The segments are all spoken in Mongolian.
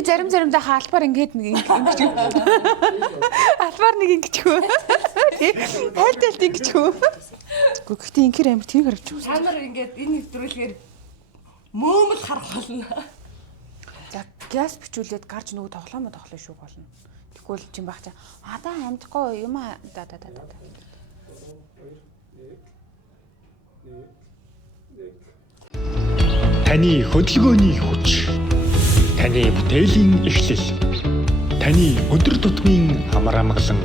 Би заримдаа хаалбаар ингээд нэг ингэж. Албаар нэг ингэчихв. Тайлталт ингэчихв. Гэхдээ инхээр амир тийг харагдчих. Та нар ингээд энэ нэвтрүүлгээр мөөмөл харах болно. За газ бичүүлээд гарч нөгөө тоглоомоо шүү болно. Тэгвэл чим баг чаа. Адаа амтахгүй юм аа да. Таны хөдөлгөөний хүч. Таны бүтээлийн эхлэл. Таны өдөр тутмын амар амгалан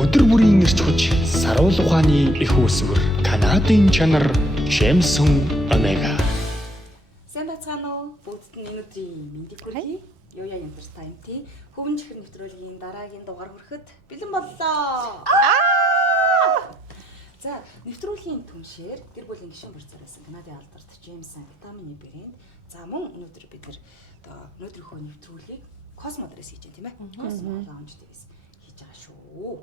өдөр бүрийн эрч хүч саруул ухааны их үүсвэр Канадын чанар Jameson Omega. Сайн бацгаана уу? Бүгдд нь энэ өдрийн мэндийг хүргэе. Юуя Entertainment хөвөн чихэр нэвтрүүлгийн дараагийн дугаар хүрэхэд бэлэн боллоо. За, нэвтрүүлгийн түншээр гэр бүлийн гишүүн барьцаараас Канадын алдарт Jameson витамины брэнд. За мөн өнөөдөр бид нэр өнөөдрийнхөө нэвтрүүлгийг Cosmo-дээс хийж байгаа тийм ээ. Cosmo Lounge-дээс хийж байгаа шүү.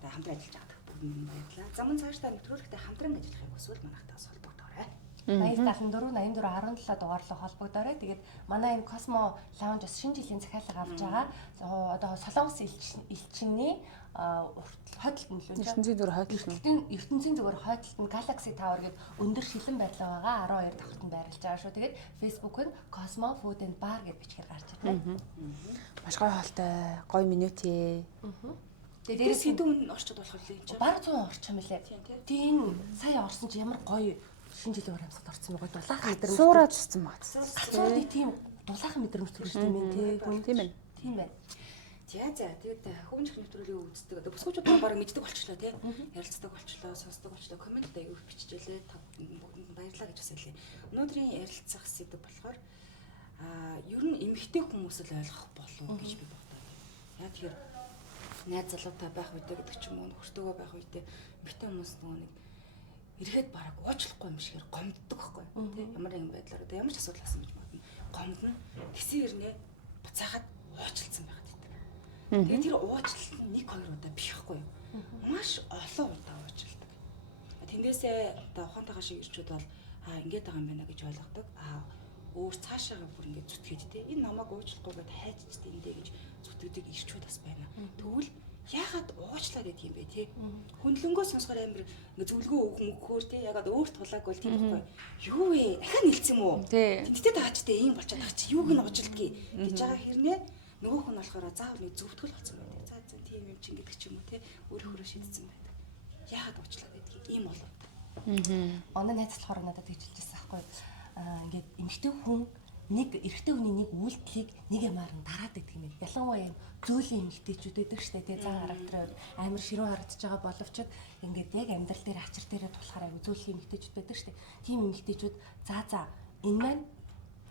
Тэгээ хамтран ажиллаж байгаа бүгд баярлалаа. За мөн цаашдаа нэвтрүүлэгтэй хамтран ажиллахыг хүсвэл манайхтайс холбогдоорой. 8074 87 дугаарлуу холбогдоорой. Тэгээд манай энэ Cosmo Lounge-аас шинэ жилийн захиалга авч байгаа. Одоо Солонгос элчинний хойдолд нь лөө. ертөнцийн зүгээр хойдолд. ертөнцийн зүгээр хойдолд нь Galaxy Tower гэдэг өндөр шилэн байдлаа байгаа 12 давхрт нь байрлаж байгаа шүү. Тэгээд Facebook-нд Cosmo Food and Bar гэж бичгээр гарч ирнэ. Маш гоё хоолтой, гоё менютэй. Тэгээд дээрээс хэдэн орчод болох вэ энэ чинь? Бараг 100 орчим мөлий. Тийм. Сая орсон чи ямар гоё шинэ жилийн урамсад орсон байгаа дулаахан мэдрэмж. Суураад цуцсан баг. Суур тийм дулаахан мэдрэмж төрж тийм ээ Тийм ээ. Тийм байна. За тэгээд хөвөн чих нэвтрүүлгийг үздэг. Одоо бүсгүүчүүд баг мэддэг болчихлоо тий. Ярилцдаг болчихлоо, сонсдог болчихлоо. Комментд аягүй биччихлээ. Бүгдэнд баярлалаа гэж хүсэлээ. Өнөөдрийн ярилцах сэдв болохоор ер нь эмэгтэй хүмүүс л ойлгох болов гэж би боддог. Яа тэгэхээр найз залуутай байх үедээ гэдэг ч юм уу хөртөөгөө байх үедээ эмэгтэй хүмүүс нөгөө нэг ирэхэд бараг уучлахгүй юм шигээр гомддог байхгүй тий. Ямар нэгэн байдлаар одоо ямар ч асуудал асан гэж бодно. Гомдно. Тэсэн ирнэ буцаахад уучлцсан байх. Тэгээд тэр уучлалт нь 1-2 удаа бихгүй юу. Маш олон удаа уучлалдаг. Тэндээсээ одоо ухаантайгаа шиг ирчүүд бол ингэж байгаа юм байна гэж ойлгодог. Өөр цаашаага бүр ингэж зүтгэж те энэ намайг уучлахгүйгээд хайччихдээ эндээ гэж зүтгэдэг ирчүүд бас байна. Тэгвэл яагаад уучлаад идэх юм бэ те? Хөндлөнгөө сонсохоор амир ингэ зөвлгөө өгөхөөр те ягаад өөрт тулааг бол тийм байхгүй. Юу вэ? Ахаа нэлцсэн юм уу? Тэнцтэй таачтай ийм болчиход байгаа чи юуг нь уучлалдгийг гэж байгаа хэрнээ нөгөөх нь болохоор заавал нэг зөвтгөл болсон байдаг. За тийм юм чинь гэдэг ч юм уу те өөрөө шийдсэн байдаг. Яагаад уучлаад байдгийг ийм болов. Оноо найзлахаар надад хэлж хэлжсэн аахгүй. Ингээд эмэгтэй хүн нэг эрэгтэй хүний нэг үйлдэлийг нэг ямаар нь дараад байдаг юм. Ялангуяа юм зөөлөн эмэгтэйчүүд байдаг штэ тий цаа характераар амар ширүү харагдаж байгаа боловч ингээд яг амьдрал дээр ачир дээрээ тулахаар аягүй зөөлөн эмэгтэйчүүд байдаг штэ. Тийм эмэгтэйчүүд за энэ маань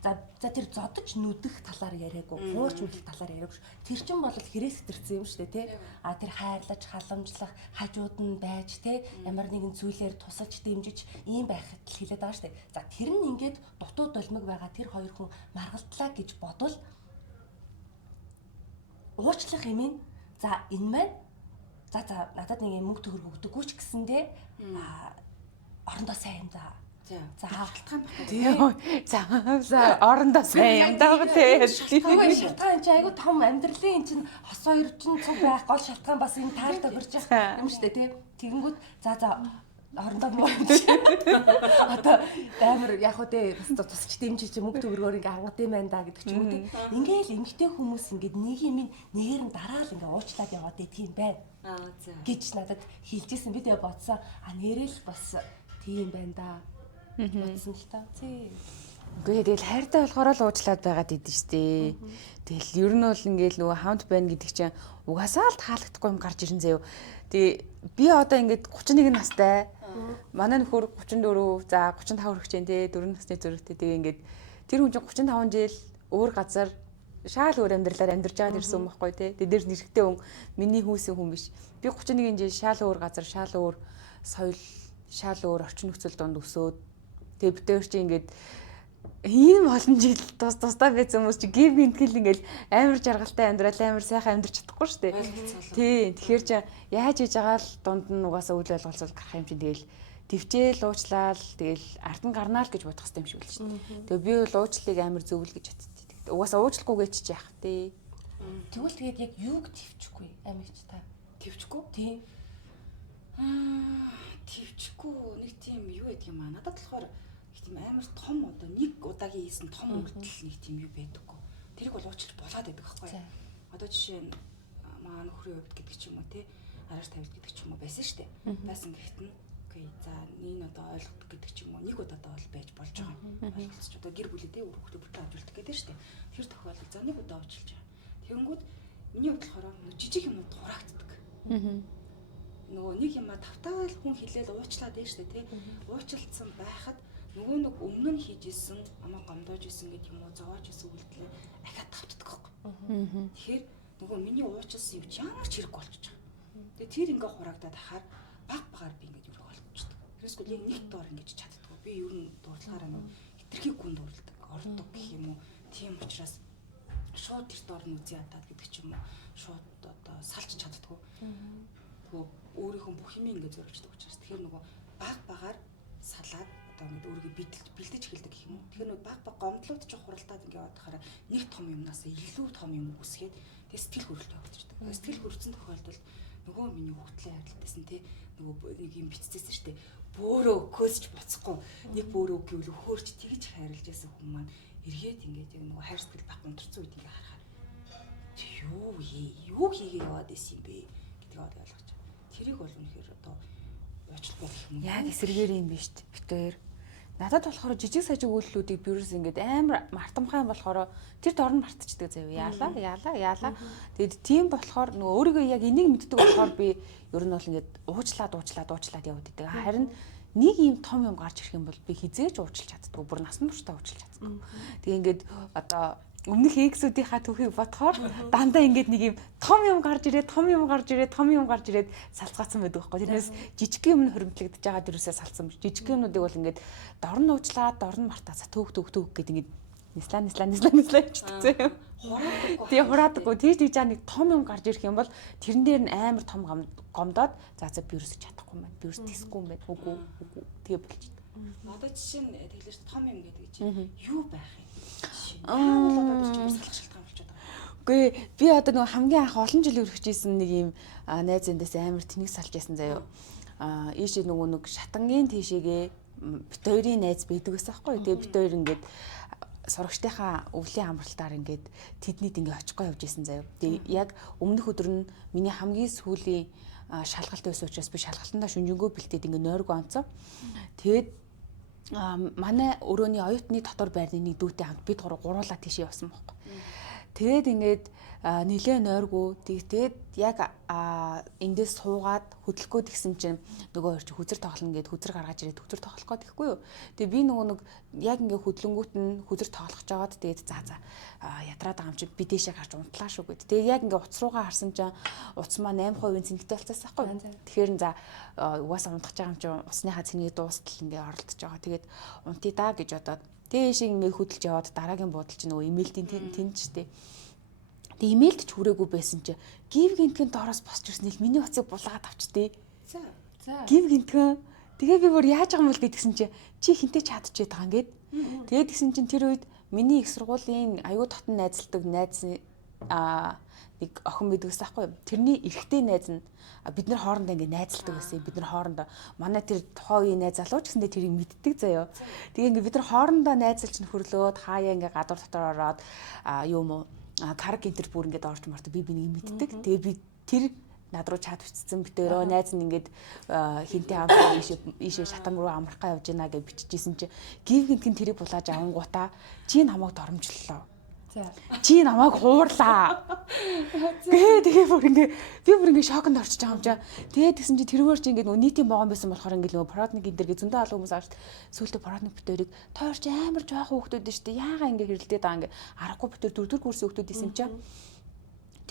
за тэр зодож нүдэх талаар яриаггүй, хуурч мүлэх талаар яриаггүй. Тэр чинь бол хэрэг сэтэрсэн юм шүү дээ, тий. Тэр хайрлаж, халамжлах, хажууд нь байж, тий. Ямар нэгэн зүйлээр тусалж, дэмжиж ийм байхад л хэлээд байгаа шүү дээ. За тэр нь ингээд дутуу долмиг байгаа тэр хоёр хүн маргалдлаа гэж бодвол уучлах юм ин. За энэ маань за надад нэг юм мөнгө төгрөг өгдөггүй ч гэсэндээ орондоо сайн юм за. За халтгаан баггүй. За орондоо сайн юм даа тий. Тэгвэл шалтгаан чи айгу том амьдралын эн чин хос хоёр чин цуг байх гол шалтгаан бас энэ таартай хүрч явах юм шүү дээ тий. Тэгэнгүүт за орондоо муу. Одоо амар яг уу тий бас тусч дэмжиж мөнгө төгрөгөөр ингээ хангад юм байна да гэдэг ч юм уу тий. Ингээл эмгтэй хүмүүс ингээд нэг юм нэгээр нь дараал ингээ уучлаад яваад тийм байна. За гэж надад хэлжсэн би тэгээ бодсон. Нэрэл бас тийм байна да. Бодсон л та. Үгүй тэгэл хайртай болохоор л уучлаад байгаад идэв штэ. Тэгэл ер нь бол ингээл нөгөө хамт байна гэдэг чинь угаасаа л таалагдахгүй юм гарч ирэн заяо. Тэгээ би одоо ингээд 31 настай. Манай нөхөр 34, за 35 хүрэх чинь те 4 насны зүрхтэй. Тэгээ ингээд тэр хүн чинь 35 жил өөр газар шаал өөр амьдралаар амьдарч байгаад ирсэн юм баггүй те. Тэгээ дээр нэрхтээ хүн миний хүүсийн хүн биш. Би 31 жил шаал өөр газар, шаал өөр соёл, шаал өөр орчин нөхцөл донд өсөөд тэгээ битээр чи ингээд ийм олон жил тусдаа байсан хүмүүс чи гів гинтгэл ингээл амар жаргалтай амьдрал амар сайхан амьдарч чадахгүй шүү дээ. Тий. Тэгэхээр чи яаж хийж байгаа л дунд нь угаасаа үйл ойлголцол гарах юм чи тэгэл төвчээл уучлаал тэгэл ард нь гарнаа л гэж бодох хэрэгтэй юм шиг л шүү дээ. Тэгээ би бол уучлалыг амар зөвл гэж боддог. угаасаа уучлахгүйгээ ч яах вэ? Тэгвэл тэгээд яг юуг твчихгүй амигч та? Твчихгүй? Тийм. Твчихгүй нэг тийм юу гэдэг юм аа. Надад болохоор их тийм амар том одоо нэг удаагийн хийсэн том үйлдэл нэг тийм юу байдаггүй. Тэрийг бол уучлах болоод байдаг байхгүй. Одоо жишээ нь маа нөхрийн хувьд гэдэг ч юм уу те араар тавьд гэдэг ч юм уу байсан штэ. Байсан гэхдээ окей за энэ одоо ойлгох гэдэг ч юм уу нэг удаадаа бол байж болж байгаа. Ойлголцож одоо гэр бүлээ те хүүхдээ бүртээ авч үлдэх гэдэг штэ. Тэр тохиолдолд за нэг удаа уучлж байгаа. Тэгэнгүүт миний хувьд болохоор жижиг юм хураагддаг. Нөгөө нэг юм тавтаал хүн хэлээл уучлаад дээ штэ тий. Уучлалцсан байхад нөгөө нэг өмнө нь хийж исэн амаа гомдоож исэн гэдэг юм уу зовоож исэн үйлдэлээ ахаад тавтдаг байхгүй. Тэгэхээр нөгөө миний уучлсан юм чи ямар ч хэрэг болчихж байгаа. Тэгээ тэр ингээ хураагдаад хахаар баг багаар би ингээ юу болчихдог. Тэрсгүй яг нэг доор ингээ чаддгүй. Би ер нь дурдлахаараа нөгөө хитрхи гүн дурлдаг, ордог гэх юм уу. Тийм учраас шууд тэр доор нь үзий ядаад гэдэг ч юм уу. Шууд одоо салж чаддгүй. Нөгөө өөрийнхөө бүх юм ингээ зориулдаг учраас тэгэхээр нөгөө баг багаар салаад одоо ингэ өөрийгөө бэлдэж эхэлдэг гэх юм уу. Тэгэхээр нөгөө баг гомдлууд ч хуралдаад ингээ явахаар нэг том юмнаас илүү том юм үсгээд тэг сэтгэл хөдлөлт явагдчихдаг. Сэтгэл хөрцөн тохиолдолд нөгөө миний хөвтлээ харилтайсэн тий нөгөө нэг юм биццээсэн штэ. Бөөрөө көсч буцахгүй нэг бөөрөө гэвэл өхөөрч тэгж хайрлаж ясан хүмүүс маань эргээд ингээд яг нөгөө хайр сэтгэл баг унтарсан үед ингээ харахаар юу хийгээ яваад исэн юм бэ гэдгийг ойлгож байгаа. Тэрийг бол үнэхээр одоо уучлах байх юм. Яг эсэргээр юм биш үү? Бид хоёр надад болохоор жижиг сажиг үйлдэлүүдийг бирүүс ингээд амар мартамхай болохоор тэр дор нь мартчихдаг заяа. Яалаа. Тэгэд тийм болохоор нөгөө өөрийгөө яг энийг мэддэг болохоор би ер нь бол ингээд уучлаад яваад идэг. Харин нэг юм том юм гарч ирэх юм бол би хизээж уучлах чаддгүй. Бүр насан туршдаа уучлах чаддгүй. Тэгээ ингээд одоо өмнөх эксүүдийнхаа түүхийг бодохоор дандаа ингээд нэг юм том юм гарч ирээд салцгаацсан байдаг байхгүй. Тэрнээс жижиг юм хөрөмтлөгдөж байгаа дөрөөсөө салцсан. Жижиг юмнуудыг бол ингээд дор нь уучлаад дор нь мартаа төг гэд ингээд нислаа хийчихдэг. Тэгээ хураадаггүй. Тийж жаа нэг том юм гарч ирэх юм бол тэрэн дээр нь амар том гомдоод за би юусч чадахгүй юм байна. Би юус тисэхгүй юм байна. Үгүй. Тэгээ болчихдог. Одоо жишээ нь тэглэж том юм гэдэг чинь юу байх юм? Үгүй би одоо нөгөө хамгийн анх олон жил өргөжсэн нэг юм найз эндээс амар тэнэг салж ясан заяа. Ийшээ нөгөө нэг шатангийн тийшээгээ бит хоёрын найз байдаг гэсэн байхгүй. Тэгээ бит хоёр ингээд сурагчдынхаа өвлийн амралтаар ингээд тэднийд ингээд очихгүй явж исэн заяа. Тэгээ яг өмнөх өдөр нь миний хамгийн сүүлийн шалгалт байсан учраас би шалгалтандаа шүнжэнгөө бэлтээд ингээд нойргоо онцоо. Тэгээд манай өрөөний оюутны дотор байрны нэг дүүтэй хамт бид гуруулаа тийшээ явсан байхгүй. Тэгээд ингээд нилээ нойргоо тэгээд яг эндээс суугаад хөдлөхгөө тэгсэн чинь нөгөө хоёр чи хүзэр тоглоно гэд хүзэр гаргаж ирээд хүзэр тоглох гээд гэхгүй юу. Тэгээд би нөгөө нэг яг ингээд хөдлөнгүүт нь хүзэр тоглох жоод тэгээд за ятраад байгаа юм чи би дэшээ гарч унтлаа шүү гэд. Тэгээд яг ингээд утас руугаа харсан чинь утас маа 8% цэнэгтэй болцсон байхгүй. Тэгэхээр за угаасаа унтах байгаа юм чи усныхаа цэнийг дуустал ингээд оролдож байгаа. Тэгээд унтъя да гэж бодоод тэгээд шиг ингээд хөдөлж яваад дараагийн буудал чи нөгөө имэйлдийн тэнд штэ. Тэгээ имэйлд ч хүрээгүй байсан чи гив гинтгэн доороос босч ирсэн л миний уцыг булгаад авчтээ. За. Гив гинтгэн. Тэгээ би бүр яаж байгаа юм бол гэдгсэн чи хинтээ чадчихээд байгаа ингээд. Тэгээд гисэн чин тэр үед миний их сургуулийн аюу татан найзалдаг найз нэг охин мэдвэс байхгүй. Тэрний эрэгтэй найз нь бид нар хоорондоо ингээд найзалдаг байсан. Бид нар хоорондоо манай тэр тухайн үеийн найз залуу ч гэсэндээ тэрийг мэддэг заяа. Тэгээ ингээд бид нар хоорондоо найзалж нөхөрлөөд хаяа ингээд гадуур дотор ороод юм уу карк энтер бүр ингээд орж март би бинийг мэддэг. Тэгээ би тэр над руу чат бичсэн битээрөө найз нь ингээд хинтээ хамт ийшээ шатан руу амрахаа явж гинэ гэж биччихсэн чи гив гинтгэн тэрийг булааж авангуудаа чи намайг доромжллоо. За. Чи намайг хуурлаа. Тэгээ бүр ингээд шоконд орчиж байгаа юм чаа. Тэгээ тэгсэн чи тэрүүгээр чи ингээд нөгөө нийтийн боогон байсан болохоор ингээд нөгөө парадник энэ дэр зөндөө олон хүмүүс авч сүүлдээ парадник битэрийг тойрч амар жоох хүүхдүүд дээ штэ. Яагаа ингээд хэрэлдээд байгаа ингээд аргагүй битэр 4-4 курсын хүүхдүүд исэн чаа.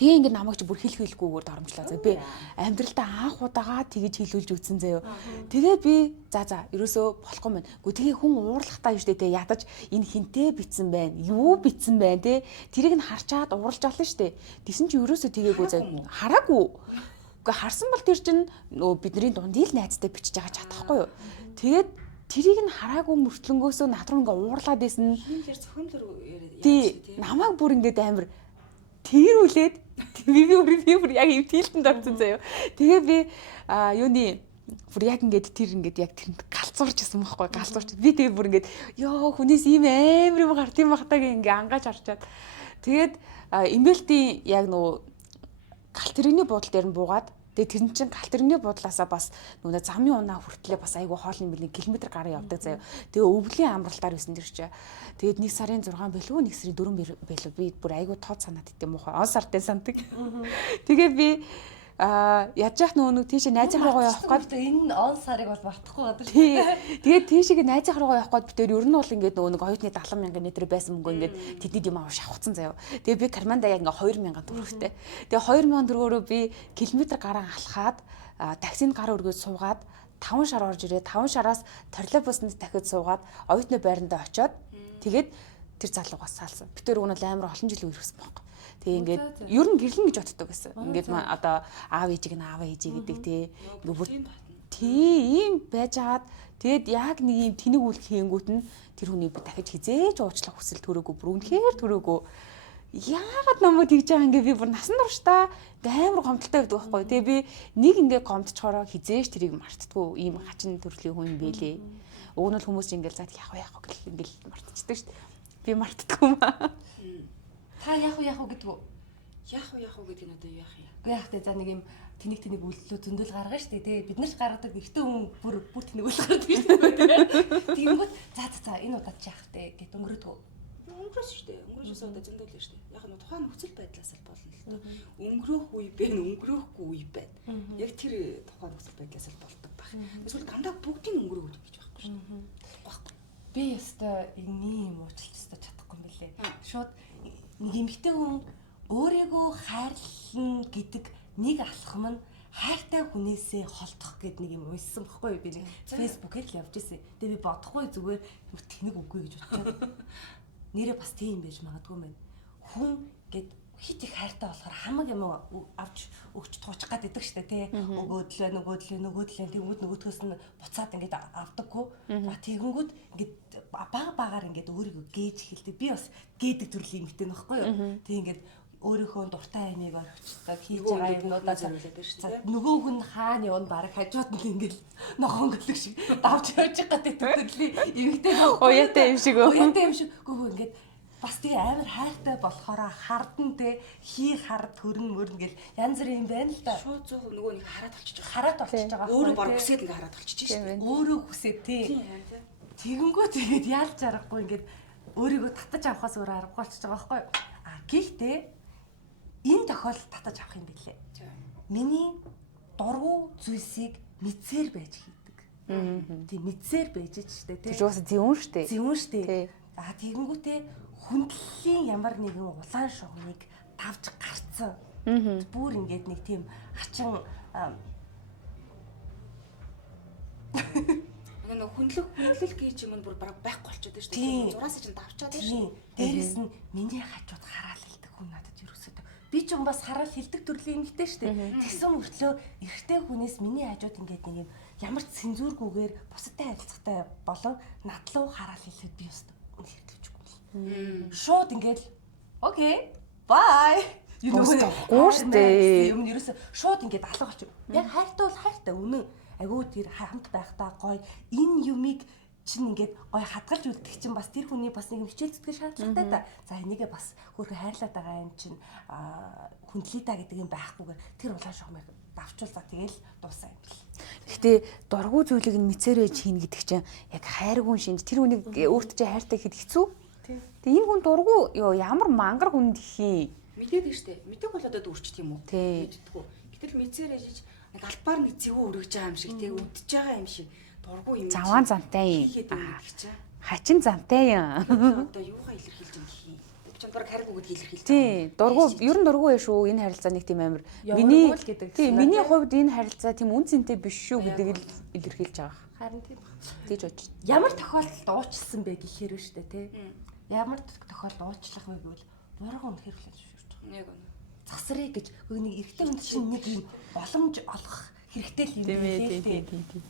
Тэгээ ингээд намайг чи бүр хэлгүйгээр доромжлоо. За би амьдралдаа анх удаага тэгэж хэлүүлж үзсэн заяа. Тэгээ би за ерөөсөө болохгүй мэн. Гэхдээ тэгээ хүн уурлахтаа юм штэ тэ ядаж энэ хинтээ битсэн байна. Юу битсэн байна те. Тэрийг нь харчаад уурлж олно штэ. Тэсэн чи ерөөсөө тэгээгүй заяа. Хараагүй. Гэхдээ харсан бол тэр чин нөгөө бидний дундын л найзтай бичиж байгаа чадахгүй юу. Тэгээд тэрийг нь хараагүй мөртлөнгөөсөө над руу ингээ уурлаад байсан. Хинлэр зохиомлоор яриад тий намайг бүр ингээд амар тэрүүлээд би бүр яг эвтгэлтэнд орсон заяа. Тэгээ би юуны бүр яг ингээд тэр ингээд яг тэрэнд галзуурч байсан байхгүй галзуурч. Би тэгээ бүр ингээд ёо хүнээс ийм амар юм гарт юм бахтаг ингээ ангааж харчаад. Тэгээд имбэлтийн яг нөгөө галт тэрэгний буудлын дээр нь буугаад тэгээ тэр чинь галт тэрэгний буудлаасаа бас нөгөө замын унаа хүртлээ бас айгүй хоолны бэлний километр гараа явдаг заяа. Тэгээ өвглийн амралтаар байсан тэр чинь. Тэгээд 1 сарын 6 байлгүй 1 сарын 4 байлгүй би бүр айгүй тод санаад идэм муухай он сартай сандаг. Тэгээ би яаж яах нөгөө тийшээ найзынхаа явах гээд энэ он сарыг бол мартахгүй гадаг. Тэгээд тийшээ найзынхаа явах гээд битээр ер нь бол ингээд нөгөө нэг оюутны 70,000 нэтэр байсан мөнгө ингээд тэдэд юм авах шавхцсан заяа. Тэгээ би карманда яг ингээд 2,000 төгрөгтэй. Тэгээ 2,000 төгрөгөөрөө би километр гараа алхаад таксинд гар өргөөд суугаад 5 шар орж ирээ 5 шараас троллейбусанд дахиад суугаад оюутны байрандаа очиод тэгээд тэр залуугаас салсан. Битээр өгнө амар олон жил үерхсэн байхгүй. Тэгээ ингээд ер нь гэрлэн гэж боддог байсан. Ингээд одоо аав ээжийг нь ааваа ээжээ гэдэг тий. Тийм байж хагаад тэгэд яг нэг юм тэнэг үйл хийнгүүт нь тэр хүний би дахиж хизээж уучлах хүсэл төрөөгүй бүр үнэхээр төрөөгүй. Яагаад намайг тэгж байгаа ингээ би бүр насан турш та амар гомдолтой байдаг байхгүй. Тэгээ би нэг ингээ гомдчихороо хизээж тэрийг мартдаггүй ийм хачин төрлийн хүн байлээ. Уг нь хүмүүс ингээл зад яах вэ гэл ингээл мартчихдаг шүү дээ. Би мартдаггүй юм аа. Та яах вэ гэдэг үү? Яах вэ гэдэг нь одоо яах юм? Гэхдээ яах вэ за нэг юм тэнэг үйлдэлөө зөндөл гаргана шүү дээ. Бид нар ч гаргадаг ихтэй хүн бүр тэнэг үйл гаргадаг шүү дээ. Тэгэнгүүт за энэ удаад ч яах вэ гэд өнгөрөөдгөө. Өнгөрөөс шүү дээ. Өнгөрөөс удаа зөндөл шүү дээ. Яг нь тухайн нөхцөл байдлаас л болно л доо. Өнгөрөөх үе байна, өнгөрөөхгүй үе байна. Яг тэр тухайн нөхцөл байдлаас л болдог баг. Эсвэл дандаа бүгдийг өнгөрөөгд гэж байхгүй шүү дээ. Баггүй. Би ястаа ийм уучлалцтай чадахгүй юм билээ. Шууд нэг эмэгтэй хүн өөрийгөө хайрлна гэдэг нэг алхам нь хайртай хүнээсээ холдох гэдэг нэг юм уншсан байхгүй юу? Би нэг фэйсбүүкээр л явж ирсэн. Тэгээ би бодохгүй зүгээр тэнэг үгүй гэж бодчиход. Нэрээ бас тийм байж магадгүй юм байна. Хүн гэд хит их хайртай болохоор хамаг юм авч өгч туучих гад идэг штэ тий. Нөгөөдлөө тэгвэл нөгөөдхөөс нь буцаад ингээд авдаггүй. Тэгэнгүүт ингээд багаар ингээд өөрийгөө гээж эхэлдэг. Би бас гээдэг төрлийн эмэгтэй нөхгүй юу. Тэг ингээд өөрийнхөө дуртай амийг орхичдаг хийж байгаа юмнуудаа нөгөөг нь хаана явна бараг хажууд нь ингээд нохонгөлөг шиг давж явж байгаа төрлийн эмэгтэй уяатай юм шиг гөө ингээд бас тэгээ амар хайртай болохоор хардан те хий хар төрн мөрн гэл янз бүр юм байна л да. Шууд зөв нөгөө нэг хараад болчихж байгаа. Хараад болчихж байгаа. Өөрөө баг хүсээд ингээ хараад болчихж шээ. Өөрөө хүсээд тий. Тэгэнгөө тэгээд яалж аргагүй ингээд өөрийгөө татаж авахаас өөр аргагүй болчихж байгаа байхгүй. Гэхдээ энэ тохиолдолд татаж авах юм билээ. Миний дургу зүйлсийг мэдсээр байж хийдэг. Тийм мэдсээр байж штэ тий. Тэр уусаа зөвөн штэ. Зөвөн штэ. Тэгэнгүүтээ хүндлэлийн ямар нэгэн улаан шугамыг тавж гарцсан. Бүр ингээд нэг тийм хачин нэг хүндлэл гэж юм бүр бараг байхгүй болчиход байна шүү дээ. Зураасаа чинь давчаад байна шүү. Дээрэс нь миний хажууд хараал хэлдэг хүн надад ерөөсөө. Би ч юм бас хараал хэлдэг төрлийн эмэгтэй шүү дээ. Тэгсэн мөртлөө эрэгтэй хүнээс миний хажууд ингээд нэг юм ямар ч цензургүйгээр бусадтай харилцагтай болон надлуу хараал хэлэхэд би өстө хэрэгтэвчгүй. Шууд ингээд окей, бай. Юу штэ. Юм ерөөсөө шууд ингээд алга болчих. Яг хайртай бол хайртай үнэн. Агуу тэр хамт байхдаа гоё энэ юмыг чинь ингээд гоё хадгалж үлдэх чинь бас тэр хүний бас нэг хичээл зүтгэж шаардлагатай да. За энийгээ бас хөөрхөн хайрлаад байгаа юм чинь хүндлээ та гэдэг юм байхгүйгээр тэр улаан шугамыг давчуул за тэгэл дуусаа юм бэл. Гэхдээ дургуй зүйлийг нь мэдсээрээ хийн гэдэг чинь яг хайргуун шинж тэр хүнийг өөртөө чи хайртай гэхэд хэцүү. Тэгээ энэ хүн дургуй ямар мангар хүнд хий. Мэдээд нь штэ. Мэдэг бол одоо дүүрчт юм уу? Мэддэггүй. Гэтэл мэдсээр яжиж нэг албаар нэг зэвүү өргөж байгаа юм шиг тэг үдчихэж байгаа юм шиг дургуй юм. Заваан зантай юм. Хачин зантай юм. Одоо юугаа илэрхийлж юм гэх юм. Чамд баг харгуу гэдгийг илэрхийлж байгаа. Тий, дургуй ер нь дургуй шүү. Энэ харилцаа нэг тийм амир. Миний хувьд энэ харилцаа тийм үн цэнтэй биш шүү гэдгийг илэрхийлж байгаа. Харин тийм баг. Тийж бодож. Ямар тохиолдолд уучлсан бэ гэхээр нь штэ тий. Ямар тохиолдолд уучлах вэ гэвэл буруу үнэхээр хүлээж шүүрч байгаа. Яг үнэ. Засрыг гэж нэг эрэгтэй хүнд чинь нэг юм боломж олох хэрэгтэй л юм билээ.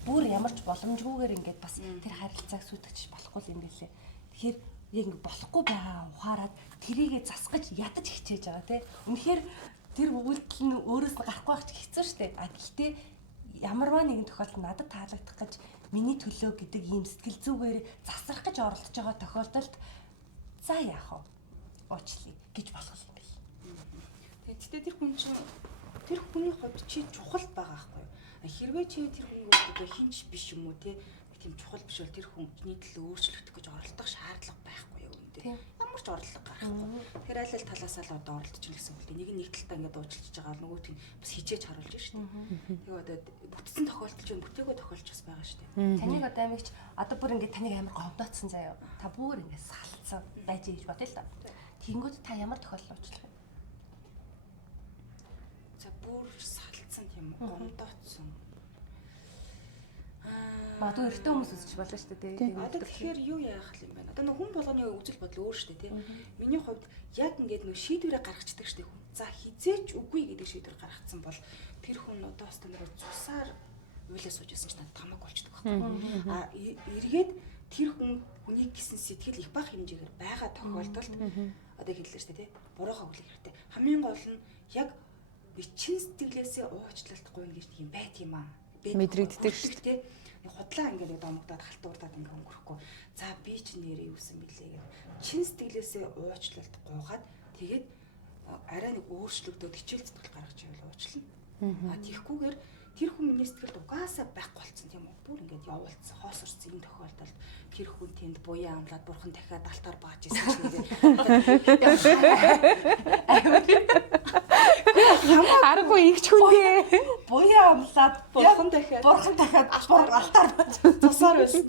Бүр ямар ч боломжгүйгээр ингээд бас тэр харилцааг сүйтгэж болохгүй юм билээ. Тэгэхээр яг ингээд болохгүй байгаа ухаарад тэрийгэ засгаж ядаж хичээж байгаа тий. Үнэхээр тэр үйлдэл нь өөрөөс нь гарахгүй байх ч хэцүү шүү дээ. А гэхдээ ямарваа нэгэн тохиолдолд надад таалагдах гэж миний төлөө гэдэг ийм сэтгэл зүгээр засрах гэж оролдож байгаа тохиолдолд за яах вэ? Уучлаа гэж болох юм бэл. Тэгтээ тэр хүн чинь тэр хүний хувьд чи чухал байгаа байхгүй юу? Хэрвээ чи тэр хүнийг одоо хинч биш юм уу те тийм чухал биш бол тэр хүний төлөө өөрчлөгдөх гэж оролдох шаардлага байхгүй юу үнэндээ. Ямар ч орлого гарахгүй. Тэр аль аль талаасаа л одоо оролдож ийн гэсэн үг л нэг талдаа ингээд уучлж байгаа бол нөгөөт нь бас хичээж харуулж шүү дээ. Тэгээ одоо бүтцэн тохиолдолж байна, бүтээгөө тохиолж бас байгаа шүү дээ. Таныг одоо амигч одоо бүр ингээд таныг амар говдоцсон заяа. Та бүр ингээд салцсан байж гэж бодъё л да. Тэнгүүд та ямар тохиолдол уучлах вэ? За бүр салцсан тийм үү, гомдоцсон. Магадгүй эртний хүмүүс үзэж болно шүү дээ. Одоо тэгэхээр юу яах юм бэ? Одоо нэг хүн болгоны үзэл бодол өөр шүү дээ, тийм. Миний хувьд яг ингээд нэг шийдвэрээ гаргацдаг шүү дээ хүн. За хизээч үгүй гэдэг шийдвэр гаргацсан бол тэр хүн одоо бас тэр цусаар уйлаа сууж байсан ч надад хамаагүй болчихдог байхгүй. А эргээд тэр хүнийг гисэн сэтгэл их бах хэмжээгээр байгаа тохиолдолд одоо хэллээ шүү дээ, тийм. Буруугаа хүлээх хэрэгтэй. Хамгийн гол нь яг чин сэтгэлээсээ уучлалтгүй ингэж юм байт юм аа. Мэдрэгддэг шүү дээ. Худлаа ингээд домогдоод халтуурдаад ингээд өнгөрөхгүй. За би ч нэрээ юусэн билээ гэх. Чин сэтгэлээсээ уучлалт гуугаад тэгээд арай нэг өөрчлөгдөөд хичээл зүтгэл гаргаж ивэл уучлана. Тийхгүйгээр тэр хүн миний сэтгэлд угаасаа байхгүй болсон тийм үү? Бүр ингээд явуулсан, хоос орсон энэ тохиолдолд тэр хүн тэнд буян амлаад бурхан дахиад алтаар бааж ирсэн ч гэдэг. Аргагүй игч хүнээ. Буян амлаад бурхан дахиад алтаар бааж цусаар байсан.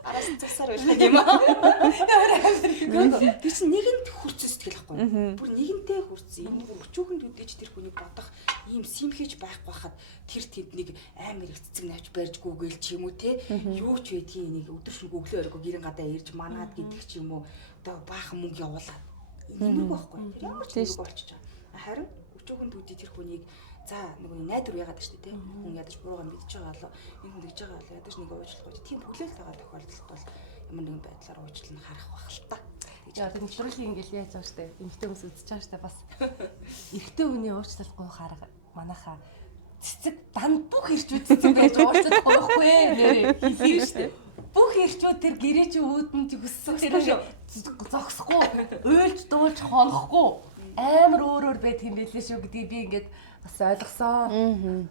Араас цусаар байсан юм аа. Тэр чинь нэгэнд хүрсэн сэтгэл байхгүй. Бүр нэгэнтэй хүрсэн. Энэ бүр өчүүхэнд үдээж тэр хүний бодох ийм симхэж байхгүй хахад тэр тэнд нэг амар их цэцэг навч барьжгүй гээл ч юм уу те. Юу ч байдгийг нэг өдөр шөнө өглөө оройгоо гэрэн гадаа ирж манаад гэдэг ч юм уу. Одоо баахан мөнгө явуулаад. Нэг байхгүй. Тэр ямар ч нэг болчихж байгаа. Харин өчүүхэнд үдээ тэр хүнийг за нөгөө найдвар яагаад шүү дээ тийм хүн ядаж буруугаа мэдж байгаа болоо энэ хүн гэж байгаа болоо ядаж нэг уучлахгүй тийм хүлээлт байгаа тохиолдолд бол ямар нэгэн байдлаар уучлал харах байх л та. Яа тэр нэвтрүүлгийг ингээл яаж байгаа штэ эмхтэй хүмүүс үзэж байгаа штэ бас эрэгтэй хүний уучлал гуйхаар манайхаа цэцэг дан бүх ирчүүд цэцэг байж уучлал гуйхгүй нэрээ хэлээ штэ бүх ирчүүд тэр гэрээч өөдөнд хүссэн тэр зогсохгүй уйлж дуулж хонохгүй амар өөр байт юм байлээ шүү гэдгийг би ингээд бас ойлгосон.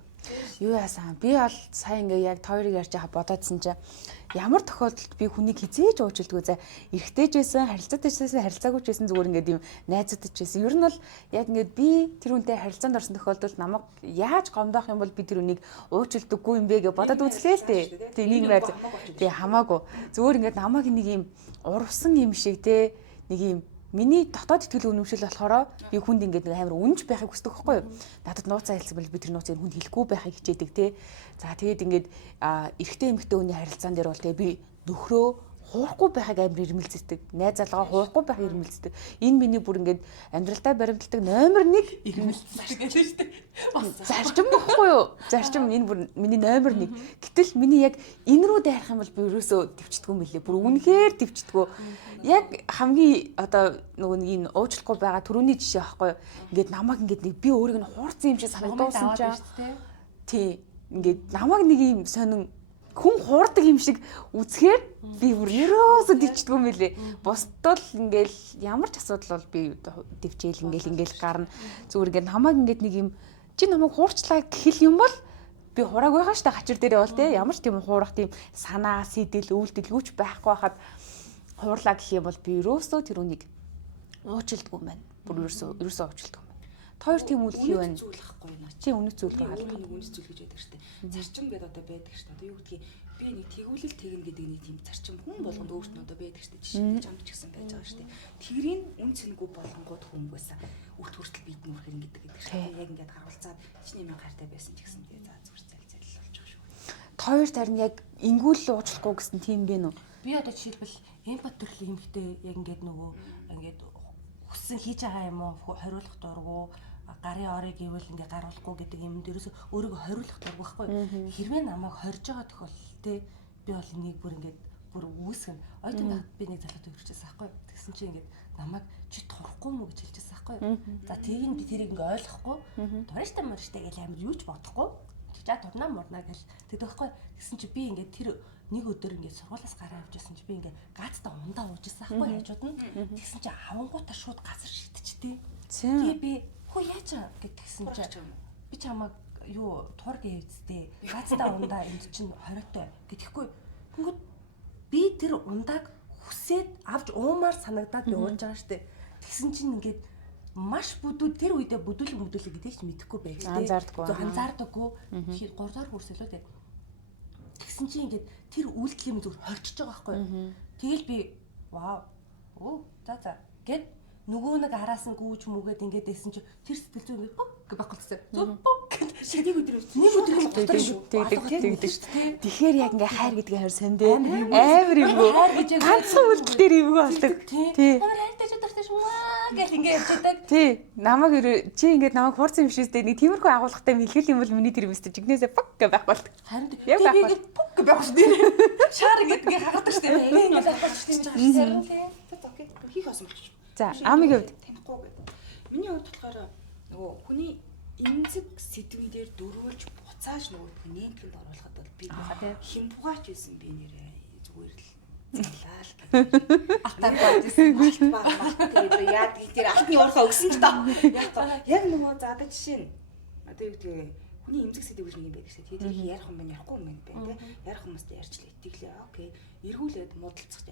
Юу яасан? Би бол сая ингээ яг хоёрыг ярьж байгаа бодоодсэн чинь ямар тохиолдолд би хүнийг хизээж уучлдаггүй за эргэжтэйж байсан, харилцаагүй ч байсан зүгээр ингээд юм найзуудж байсан. Ер нь бол яг ингээд би тэр хүнтэй харилцаанд орсон тохиолдолд намайг яаж гомдоох юм бол би тэр хүнийг уучлдаггүй юм бэ гэж бодоод үзлээ л дээ. Тэг нэг найз тэг хамаагүй. Зүгээр ингээд намайг нэг юм урвсан юм шиг те нэг юм миний дотоод итгэл үнэмшил болохоор би хүнд ингээд нэг амар үнж байхыг хүсдэг байхгүй юу? Надад нууцаа хэлсэн бол би тэр нууцыг хүнд хэлэхгүй байхыг хичээдэг те. За тэгээд ингээд эрэгтэй эмэгтэй хүний харилцаан дээр бол те би нөхрөө хуурахгүй байхыг амар ирмэлцдэг. Найз залгаа хуурахгүй байхыг ирмэлцдэг. Энэ миний бүр ингээд амьдралдаа баримталдаг номер 1 ирмэлцдэг гэж шүү дээ. Зарчим байхгүй юу? Зарчим энэ бүр миний номер 1. Гэтэл миний яг энэ рүү дайрах юм бол би ерөөсөө төвчдгөө мөлий. Бүр үнэхээр төвчдгөө. Яг хамгийн одоо нөгөө нэг энэ уучлахгүй байгаа түрүүний жишээ байхгүй юу? Ингээд намайг ингээд нэг би өөрийг нь хуурсан юм шиг санагдуулсан ч тий. Ингээд намайг нэг юм сонин хүн хуурдаг юм шиг үзэхээр би бүр ерөөсө дэвчдэггүй юм билээ. Бусдад л ингээл ямар ч асуудал бол би дэвчээл ингээл гарна. Зүгээр ингээд намайг ингээд нэг юм чи намайг хуурчлаа гэх юм бол би хурааг байгаа штэ гачир дээрээ бол те ямар ч тийм хуурах тийм санаа, сэтэл, үйлдэл юуч байхгүй хахад хуурлаа гэх юм бол би ерөөсөө тэр үнийг уучлдаггүй байна. Бүр ерөөсөө уучлдаггүй. Хоёр тийм үйл хий байна. Зүйлэхгүй наа. Чи үнэт зүйл байгаа. Нэг үнэт зүйл гэж байдаг штэ. Зарчим гэдэг одоо байдаг штэ. Одоо юу гэдгийг би нэг тэгүүлэл тэгнэ гэдэг нэг тийм зарчим хүн болгонд өөрт нь одоо байдаг штэ. Жишээ нь чамд ч гэсэн байж байгаа штэ. Тэгрийн үн цэнэгүй болгонгууд хүмүүгээс үрт хүртэл бид нүрхэр ингэдэг штэ. Яг ингээд харуулцаад чиний минь гайтай байсан ч гэсэн тэгээ за зүгээр зал болж байгаа шүү. Хоёр тарин яг ингүүл уучлахгүй гэсэн тийм бэ нү? Би одоо жишээлбэл эмпат төрлийн эмхтэй яг ингээд нөгөө ингээд хүссэн хийж байгаа юм уу хориулах дургу гарын орыг гэвэл ингээ гаруулахгүй гэдэг юм дээрээс өөрийгөө хориулах дургу байхгүй. Хэрвээ намайг хорж байгаа тохиолдол те би бол энийг бүр үүсгэн ойтон багт би нэг залуутай өрчөөс байхгүй. Тэгсэн чинь ингээ намайг чи турахгүй мүү гэж хэлчихсэн байхгүй. За тийм би тэрийг ингээ ойлгохгүй турштай мөрштэй гэл амар юу ч бодохгүй. За тунаа мурнаа гэл тэгдэг байхгүй. Тэгсэн чи би ингээ тэр нэг өдөр ингээ сургуулаас гараа явжсэн чи би ингээ гаацтай ундаа уужсан байхгүй яажууд нь. Тэгсэн чи авангуудаа шууд газар шидчихтэй. Тэгээ би хөө яаж гэдгсэн чи би чамаг юу тур гээвцтэй гаацтай ундаа энд чинь хориотой гэтгэхгүй. Тэнгүүд би тэр ундааг хүсээд авч уумаар санагдаад явуулж байгаа штэ. Тэгсэн чинь ингээд маш бүдүү тэр үедээ бүдүүлэг гэдэг чинь мэдэхгүй байж тээ. Анзаардаггүй. Тэгэхээр 3 дахь курс лөө тээ. Тэгсэн чинь ингээд тэр үйлдэл юм зүгээр хорчиж байгаа байхгүй. Тэгэл би вау. Оо за гэд нөгөө нэг араас нь гүүж мүгээд ингээд байсан чи тэр сэтгэл зүй ингээд бок гэж багцсан. Бок нэг өдөр готор шүү. Тэгдэг. Тэгэхээр яг ингээ хайр гэдгийг хайр сан дээ. Амар юм уу? Ганцхан үйлдэл дээр юм болдог. Тий. Амар хайртай чөтөртэй шмаа гэл ингээ явчихдаг. Тий. Намайг чи ингээд намайг хуурсан юм шээстэй нэг тиймэрхүү агуулгатай мэлхэл юм бол миний тэр юмстэй жигнэсээ бок гэж байх болдог. Харин би ингээд бок гэж байх шүү дээ. Шаар ингээд ингээ хагадаг шүү дээ. Ингээд авах шүү дээ. Окей. Хийх асуух болчих. За, амиг хувьд танихгүй гэдэг. Миний хувьд болохоор нөгөө хүний эмзэг сэдвэн дээр дөрвөлж буцааж нөгөө нэмтэнд оруулахад бол би химбугаач байсан би нэрээ зүгээр л залаал атаргаажсэн малт тэгээд яад тэр алтны уурхаа өгсөн ч тоо яг нөгөө за одоо жишээ нь одоо юу гэдэг хүний эмзэг сэдв гэж нэг юм байдаг шээ. Тэгээд ярих юм байна, ярихгүй юм байна тий. Ярих хүмүүстэй ярьж л итгэлээ. Окей. Эргүүлээд муудалцах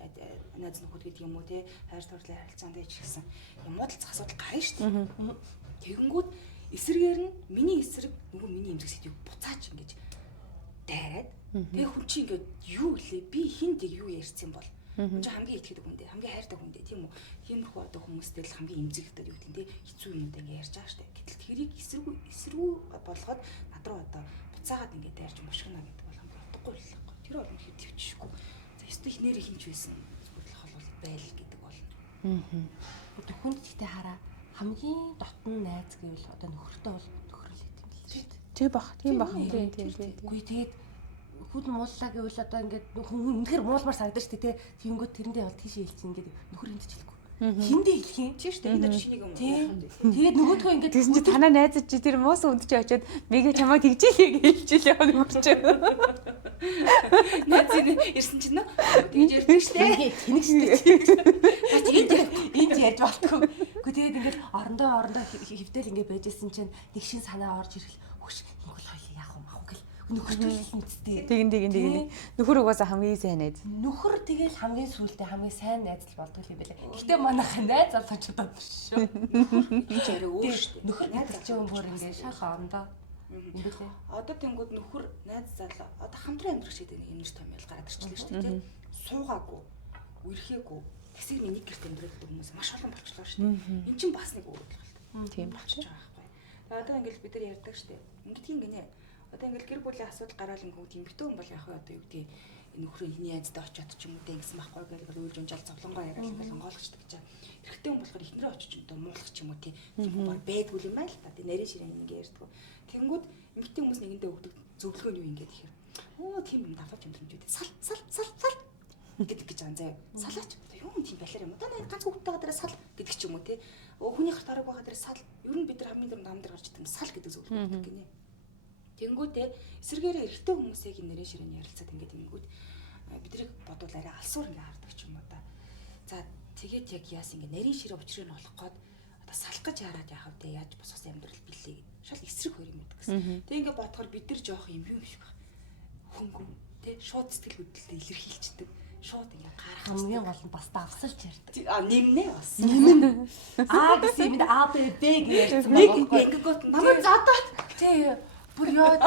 найз нөхөд гэдэг юм уу тий. Хайр дурлал харилцаанд ч гэсэн юм муудалцах асуудал гарна шүү дээ. Тэгэнгүүт эсрэгээр нь миний эсрэг нөгөө миний эмзэг сэдвийг буцаач ингэж дайраад тэгээ хүн чинь ингээд юу гэлээ би хинт юу ярьсан бол хүн чинь хамгийн итгэдэг хүн дээ, хамгийн хайртай хүн дээ тийм үү. Тиймэрхүү одоо хүмүүстэй л хамгийн эмзэгтэй юу гэдэг нь хэцүү юмудаа ингээд ярьж байгаа шүү дээ. Гэтэл тэрийг эсрэгүү болгоод над руу одоо буцаагаад ингээд дайрч мушгина гэдэг бол хамгийн утгагүй л байхгүй. Тэр бол их төвчшгүй. За ёстой их нэр хинч байсан зөвлөх бол байл гэдэг бол. Хүнд гэхдээ хараа хамгийн дотн найз гэвэл одоо нөхөртэй бол нөхрөл гэдэг юм л шүү дээ. Тийм бах. Тийм. Үгүй тэгээд хүн мууллаа гэвэл одоо ингээд хүн үнэхээр муулмаар санагдаж шүү дээ. Тэнгүүд тэрэндээ бол тийшээ хэлчихин ингээд нөхөр хинт ч хэлэхгүй. Хиндээ хэлэх юм. Тийм шүү дээ. Энэ жишнийг юм. Тэгээд нөгөөдгөө ингээд тэгсэн чи танаа найзад чи тэр моос үнд чи очиод мега чамаа тэгжээ хэлчихэл яваа нөхөрч. Найз ирсэн чинь нөө тэгж ярьдаг шүү дээ. Тэнэг шүү дээ. Энд ярьж болтгоо. Гэхдээ тэгээд ингээд орондоо хөвдөл ингээд байжсэн чинь нэг шин санаа орж ирэл. Хөш ингүүл хоёул яах юм ах гэл. Нөхөртэй үсттэй. Тэгин. Нөхөр угаасаа хамгийн сайн найз. Нөхөр тэгэл хамгийн сүүлдээ хамгийн сайн найз л болдог юм байлаа. Гэхдээ манайх найз олж чадаад шүү. Чараа өөр шүү дээ. Нөхөр гэдэг чинь бүр ингээд шах орондоо юм бэлээ. Одоо тэнгууд нөхөр найз залуу одоо хамтран амьдрах шиг нэг юм томьёол гараад ирчихлээ шүү дээ тийм. Суугаагүй, үрхээгүй, тэсэг нэг гэрт амьдрах хүмүүс маш олон болчихлоо шүү дээ. Энд чинь бас нэг өөр бодлоо. Тийм болчихж байгаа байхгүй. Одоо ингээл бид нар ярьдаг шүү дээ. Ингэдгийн гинэ. Одоо ингээл гэр бүлийн асуудал гараал ингээд юм битүү юм бол яг одоо юу гэдэг нөхрөө ихний айцтай очиод ч юм уу гэсэн байхгүй гэж уйлж унжаал зовлонгоо яриад ингээл онгойлгочдаг гэж. Эрэгтэй хүн болохоор ихнэрээ очиж юм доо муулах ч юм уу тийм бол байдгүй юм аа л та. Тэгээ нарийн ширээ ингээ ярьдаг. Тэнгүүд эмэгтэй хүмүүс нэгэндээ өгдөг зөвлөгөө нь юу ингээд ихээр оо тийм юм давтаж юмдрэмжүүд сал гэдэг гэж анзаа. Салаач юу юм тийм балер юм. Одоо нэг ганц хүүхдтэй гадараа сал гэдэг ч юм уу тий. Хүний хартараг байгаа дээр сал ер нь бид нар хамгийн дөрөнд намд гарч идэм сал гэдэг зөвлөгөө өгдөг гинэ. Тэнгүүтээ эсэргээрээ эрэгтэй хүмүүсийг нэрэн ширээн ярилцаад ингээд ингэнгүүт биднийг бодвол арай алсуур ингээ хардаг ч юм уу да. За тэгээд яг яас ингээ нарийн ширээ учрыг нь олох гээд одоо салах гэж хараад яхав те яаж босгос амьдрал билээ гэд. Шал эсрэг хоёр юм гэдэг гэсэн. Тэг ингээ бодохоор бид нар жоох юм юм шиг байна. Хөнгөн те шууд сэтгэл хөдлөлтөд илэрхийлцдэг. Шууд ингээ гарах хамгийн гол нь бас давсалж ярьдаг. Нэмнэ бас. Гэсэн юм да А Б гэж ярьсан байгаа. Нэг ингэгөт намайг задаад тий бүр яа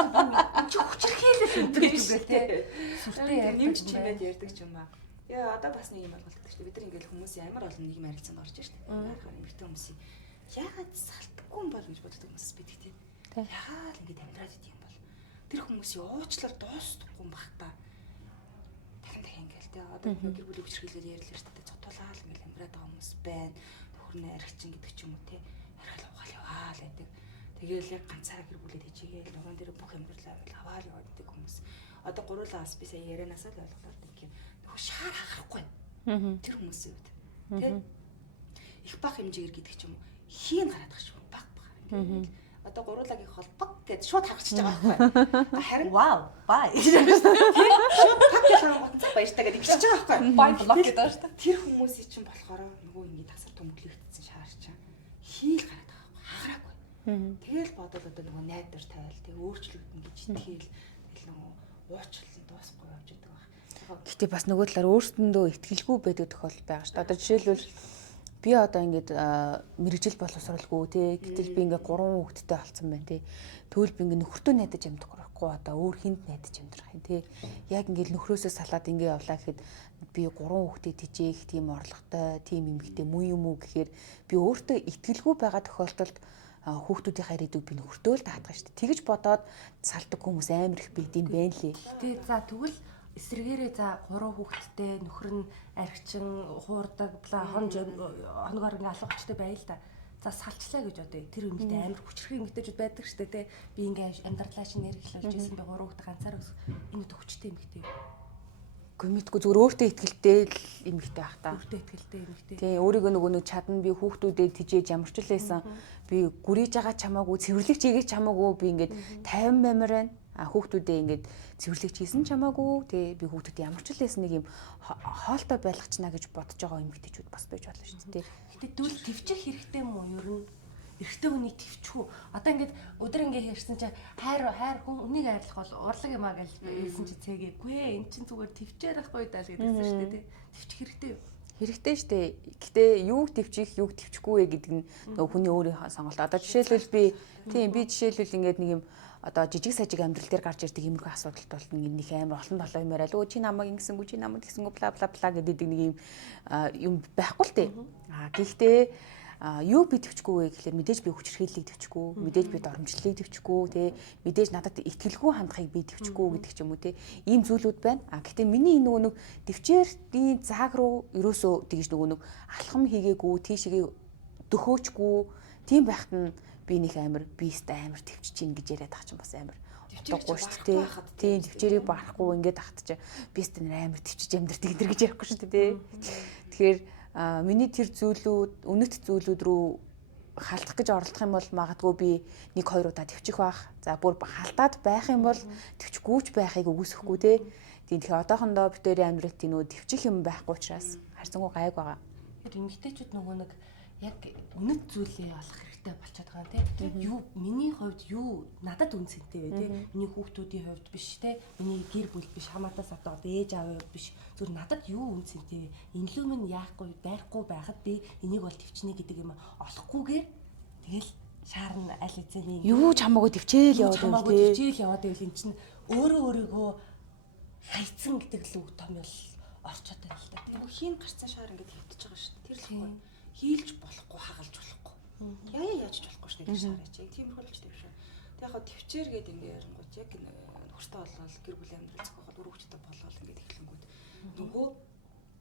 чи хүчрхээлэл өндөж үгээ те. Сүртэй нэмж чимээд ярьдаг ч юм аа. Яа одоо бас нэг юм болголдог шүү дээ. Бид нар ингээл хүмүүсийн амар олон нийгэм харилцаанд орж штэ. Яахаар эмэгтэй хүмүүсийн яагаад салтахгүй юм бол гэж боддог хүмүүс байдаг тийм. Яагаад ингэж амьдраад идэм бол тэр хүмүүсийн уучлаар дуустахгүй юм бах та. Дахин ингээл те. Одоо гэр бүлийн хүчрхээлээр ярьлаа штэ. Цотуулаад ингээл амьдраад байгаа хүмүүс байна. нөхрөө архичин гэдэг ч юм уу те архил угаал яваа л байдаг. Тэгээл яг ганцаараа гэр бүлээд хийчихгээл нуруунд дээр бүх амьдралаа аваад яваад байдаг хүмүүс. Одоо гурлаа бас би сая ярианасаа л ойлголоо тийм нөхөр шаар хахахгүй. Тэр хүмүүсийн үед те их бага хэмжээгээр гэдэг ч юм уу хийн гараад байгаа шүү баг баг. Ингээд одоо гурвлагийн холбог гэж шууд харчихж байгаа байхгүй. Харин вау бай. Шууд пак гэж харангуйцаа баяртаа гэж бичиж байгаа байхгүй. Бай блок гэдэг байна шүү дээ. Тэр хүмүүсийн чинь болохоор нөгөө ингээд тасар төмөглөгдсөн шаар чинь хийл гараад байгаа байхгүй. Хаграагүй. Тэгэл бодол одоо нөгөө найдар тавиал тэг өөрчлөгдөн гэж итгэл тэгэл нөгөө уучлал дуусахгүй явж байгаа байх. Гэтэ бас нөгөө талаар өөрсдөндөө ихтгэлгүй байдаг тохиолдол байгаа шүү дээ. Одоо жишээлбэл би одоо ингээд мэрэгжил боловсралгүй тий. Гэтэл би ингээд 3 хүүхэдтэй болсон байна тий. Тэгвэл би ингээд нөхөртөө найдаж амьдрах байхгүй одоо өөр хүнд найдаж амьдрах юм тий. Яг ингээд нөхрөөсөө салаад ингээд явлаа гэхэд би 3 хүүхэдтэй тижээх тийм орлоготой, тийм эмэгтэй муу юм уу гэхээр би өөртөө ихтгэлгүй байгаа тохиолдолд хүүхдүүдийнхээ ирээдүйг би нөхөртөө л даатгах шүү дээ. Тэгэж бодоод салдаг хүмүүс амар их байд юм байна лээ. Тэгээ за тэгвэл эсрэгээрээ за 3 хүүхэдтэй нөхөр нь архичин хуурдаг хоногоор ингээ алгачтай байл та. За салчлаа гэж одоо тэр эмэгтэй амар хүчрэх эмэгтэйчүүд байдаг шүү дээ. Би ингээ амьдралаа шинээр эхлүүлж байсан би 3 хүүхэд ганцаар өс энэ өдөө хүчтэй эмэгтэй. Гүмитгүй зүгээр өөртөө ихтгэлтэй л эмэгтэй ах та. Өөртөө ихтгэлтэй эмэгтэй. Тий, өөрийгөө нөгөө нэг чадна би хүүхдүүдэд тижээж ямар ч л байсан. Би гүрийж байгаа чамаагүй, цэвэрлэгч хийгээ чамаагүй би ингээд 50 мамир байна. Хүүхдүүдээ ингээд цэвэрлэгч хийсэн чамаагүй. Тий, би хүүхдүүдэд ямар ч л байсан нэг юм хоолтой байлгачна гэж бодож байгаа эмэгтэйчүүд бас байж болно шүү дээ. Гэтэ дүүл твчих хэрэгтэй юм уу ер нь? Эрэгтэй хүний твчихүү. Одоо ингээд өдөр ингээ хэрсэн чи хайр хүн үнийг хайрлах бол урлаг юмаа гэж хэлсэн чи цээгээгүй эн чин зүгээр твчээр ахгүй даа л гэдэгсэн шүү дээ. Твчих хэрэгтэй юу? Хэрэгтэй шүү дээ. Гэтэ юуг твчих, юуг твчихгүй вэ гэдэг нь нөгөө хүний өөрийнхөө сонголт. Одоо жишээлбэл би жишээлбэл ингээд нэг юм одоо жижиг сажиг амьдрал дээр гарч ирдэг иймэрхүү асуудалт бол нэг амар олон толгой юм яриад өө чи намайг ингэсэнгүү чи намайг тэгсэнгүү бла бла бла гэдэг нэг юм байхгүй л тээ. Гэхдээ юу би төвчгүй вэ гэхлээр мэдээж би хүчрхийллийг төвчгүй, мэдээж би доромжллыг төвчгүй, тий. Мэдээж надад итгэлгүй хандахыг би төвчгүй гэдэг ч юм уу тий. Ийм зүйлүүд байна. Гэхдээ миний нөгөө нэг төвчээрийн зааг руу ерөөсөө тэгж нөгөө нэг алхам хийгээгүй, тийшээ дөхөөчгүй, тийм байхад нь би нэг амар биестэй амар төвчж чинь гэж яриад ах чинь бас амар утгагүй шүү дээ. Тийм төвчээрийг барахгүй ингээд ахт чи биестэй амар төвчж амьдрт гэдэг гэж ярихгүй шүү дээ. Тэгэхээр миний тэр зүйлүүд үнэт зүйлүүд рүү халдах гэж оролдох юм бол магадгүй би 1-2 удаа төвчих байх. За бүр халдаад байх юм бол төвчгүйч байхыг үгүйсэхгүй те. Тийм тэгэхээр одоохондоо битэрийн амьдралд тийм нөө төвчих юм байхгүй учраас харьцангуй гайг байгаа. Тэр эмэгтэйчүүд нөгөө нэг яг үнэт зүйлээ олох хэрэгтэй болчиход байгаа тийм. Юу миний хувьд юу надад үнцэнтэй вэ тийм. Миний хүүхдүүдийн хувьд биш тийм. Миний гэр бүл биш хамаатаас одоо ээж аав биш. Зүгээр надад юу үнцэнтэй вэ? Инлүү минь яахгүй байхгүй байхад би энийг бол төвчнэ гэдэг юм олохгүйгээр тэгэл шаарна аль хэзээ юу ч хамаагүй төвчээл яваад байвал тийм. Төвчээл яваад байвал эн чинь өөрийгөө хайцсан гэдэг л үг том бол орчод байна л да тийм. Хийн гарцсан шаар ингээд хөвтөж байгаа шүү дээ. Тэр л хэвгүй. Хийлж болохгүй, хагалж болохгүй. Яаж болохгүй шүү дээ шаар чи. Тиймэрхүү л ч тийм шүү. Тэг яг төвчээр гээд ингээд ярингууд яг нөхөртөө болол гэр бүлийн амьдрал зохиоход үр хөвчтэй болол ингээд эхлэнгүүд нөгөө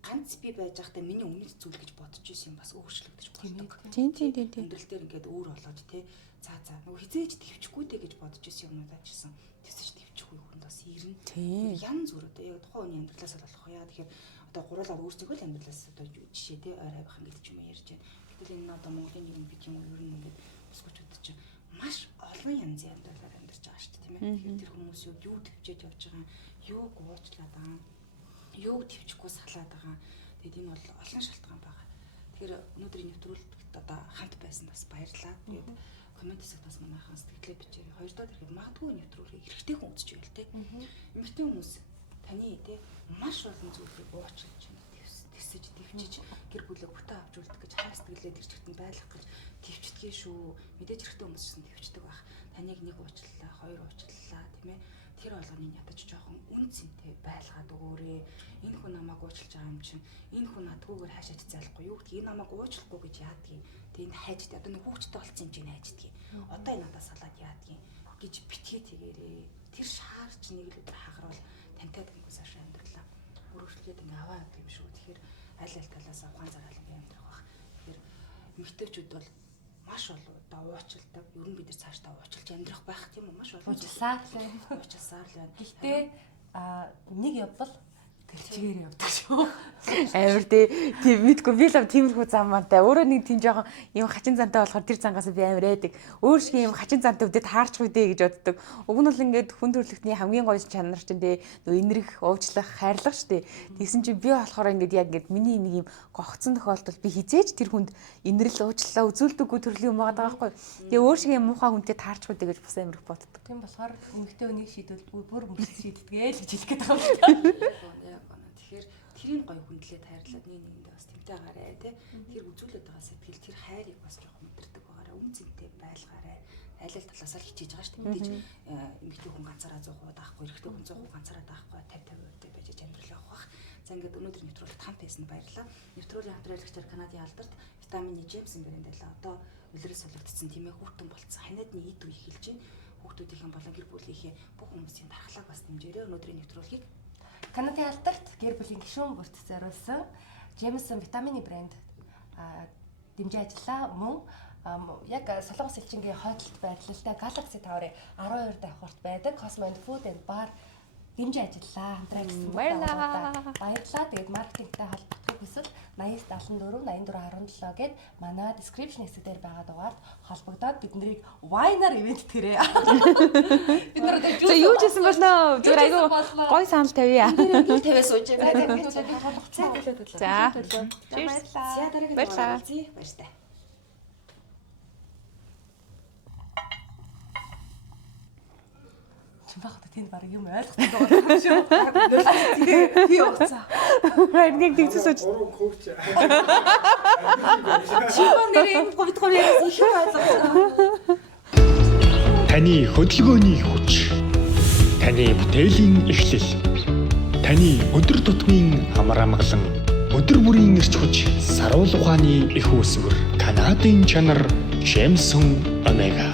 ганц би байж байхдаа миний өмнөд зүйл гэж бодож исэн юм бас өөрчлөгдөж болдог. Тийм. Амьдрал дээр ингээд өөр болоод тий. За нөгөө хизээж төвчгүй дээ гэж бодож исэн юмнуудаа чсэн. Тэсэж төвчгүй хүнд бас ирнэ. Янз бүр одоо яг тухайн хүний амьдралаас л болох яа. Тэгэхээр одоо гурлаад өөрсдөө л амьдралаас одоо жишээ тий ойр хайх ингээд ч юм ярьж байна. Гэтэл энэ одоо Монголын нийгэм бит юм ер нь ингээд өсгөчүүд чинь маш олон янзын амьдралаар амьдарч байгаа шүү дээ тийм ээ. Тэгэхээр тэр хүмүүс юу төвчээд явж байгаа, юу гуучлаад байгаа, юу төвчгүй салаад байгаа. Тэгэд энэ бол олон шалтгаан байгаа. Тэгэхээр өнөөдрийн нэвтрүүлэгт одоо хамт байсан бас баярлалаа. Тэгээд коммент хэсэгт бас манайхан сэтгэлээ бичээрэй. Хоёрдоо ирэхэд магадгүй нэвтрүүлгийг эрэгтэй хүн үзэж байл те. Эмэгтэй хүмүүс таны те маш олон зүйлийг уучлж байна. Тэсэж төвчиж гэр бүлээ бүтэн авч үлдэх гэж хайр сэтгэлээ тэр чигтэн байлгах гэж төвчдгий шүү. Мэдээж эрэгтэй хүмүүс ч төвчдөг байх. Таныг нэг уучлалаа, хоёр уучлалаа тийм ээ. Тэр болгоныг ядаж жоохон үн цэнтэй байлгаад өгөөрэй. Энэ хүн намайг уучлж байгаа юм чинь энэ хүн надгүйгээр хаашаач зайлахгүй юу гэдгийг энэ намайг уучлахгүй гэж яадгийг. Тэгээд хайжд одоо нэг хүүхдтэй болсон юм чинь хайждгийг. Одоо энэ надаас салаад яадгийг гэж битгий тэгээрээ. Тэр шаар чи нэг л өдөр хагарвал тантай хүмүүс ашиг амьдралаа. Өргөжлөөд ингээ аваа юм шүү. Тэгэхээр аль талаас ухаан зарал ингээ амьдрах байх. Тэгэхээр эмэгтэйчүүд бол маш олон удаа уучлалдаг. Ер нь бид нар цаашдаа уучлж амьдрах байх тийм үү? Маш олон Уучласаар л байна. уучласаар л байна. Гэхдээ нэг явбал тэрчгээр явдаг шүү. Амар тийм мэдгүй би л тиймэрхүү зам мантай. Өөрөө нэг тийм жоохон юм хачин зантай болохоор тэр зангаас би амар айдаг. Өөр шиг юм хачин зантай үдэ таарчих үдэ гэж боддог. Уг нь бол ингээд хүн төрөлхтний хамгийн гоё чанар чинь нөө инэрх, уучлах, хайрлах штэ. Тэгсэн чинь би болохоор ингээд яг ингээд миний нэг юм гогцсон тохиолдолд би хизээж тэр хүнд инэрл уучлалаа үзүүлдэггүй төрлийн юм байгаа байхгүй. Тэгээ өөр шиг юм муухай хүнтэй таарчих үдэ гэж бас амар их боддог. Тийм болохоор эмэгтэй хүнийг шийдвэл бүр мөрөд шийддэг л гэж хэлэх гээд байгаа юм байна. Тэгэхээр тэрийг гоё хүндлээд хайрлаад нэг нэгэндээ бас тэмтэй гараа тий. Тэр үзүүлээд байгаа сэтгэл тэр хайрыг бас жоохон мэдэрдэг байгаараа үн цэнтэй байлгаараа айл ал талаас нь хичээж байгаа шүү дээ. Мэдээж эмэгтэй хүн ганцаараа 100% даахгүй, эрэгтэй хүн 100% ганцаараа даахгүй 50-50% байж амьдрал явах бах. За ингээд өнөөдөр нэвтрүүлэгт хамт байсан баярлалаа. Нэвтрүүлгийн хамтраалагчаар Канадын алдарт витамины Джеймсон брэнд байлаа. Одоо үлрэл солигдсон тийм ээ хүүхдэн болцсон. Ханиадны ид үе эхэлж байна. Хүүхдүүдийн болон гэр бүлийнхээ бүх хүмүүсийн дархлааг бас дэмжээрэй. Өнөөдрийн нэвтрүүлгийг Канадын алдарт гэр бүлийн гишүүн бүрт зориулсан Джеймсон витамины брэнд дэмжиж ажиллаа. Мөн яг Солонгос элчингийн хойдолд байрлалтай Galaxy Tower-ын 12 давхурт байдаг Cosmo and Food and Bar дэмжиж ажиллаа. Хамтраа гэсэн баярлалаа. Тэгээд маркетингтэй холбогдох хүсвэл 8074 8417 гээд манай description хэсгээр байгаа дугаард холбогдоод биднийг wine-аар ивент тэрээ. Бид нар За юу ч хийсэн болоо. Зүгээр айгүй гой санал тавья. ингээд тавиа сууж байгаа. За. Баярлалаа. Баярлалаа. Баярлалаа. чимбахад тэнд баг юм ойлгохгүй байгаа шүү. Тэгээ явцаа. Нэг тэгсэн сууж. Чимбаа нэр юм говьдгоо яриас их ойлгохгүй. Таны хөдөлгөөний хүч. Таны бүтээлийн эхлэл. Таны өдөр тутмын амар амгалан өдөр бүрийн эрч хүч саруул ухааны их үүсвэр. Канадын чанар Джеймсон Омега.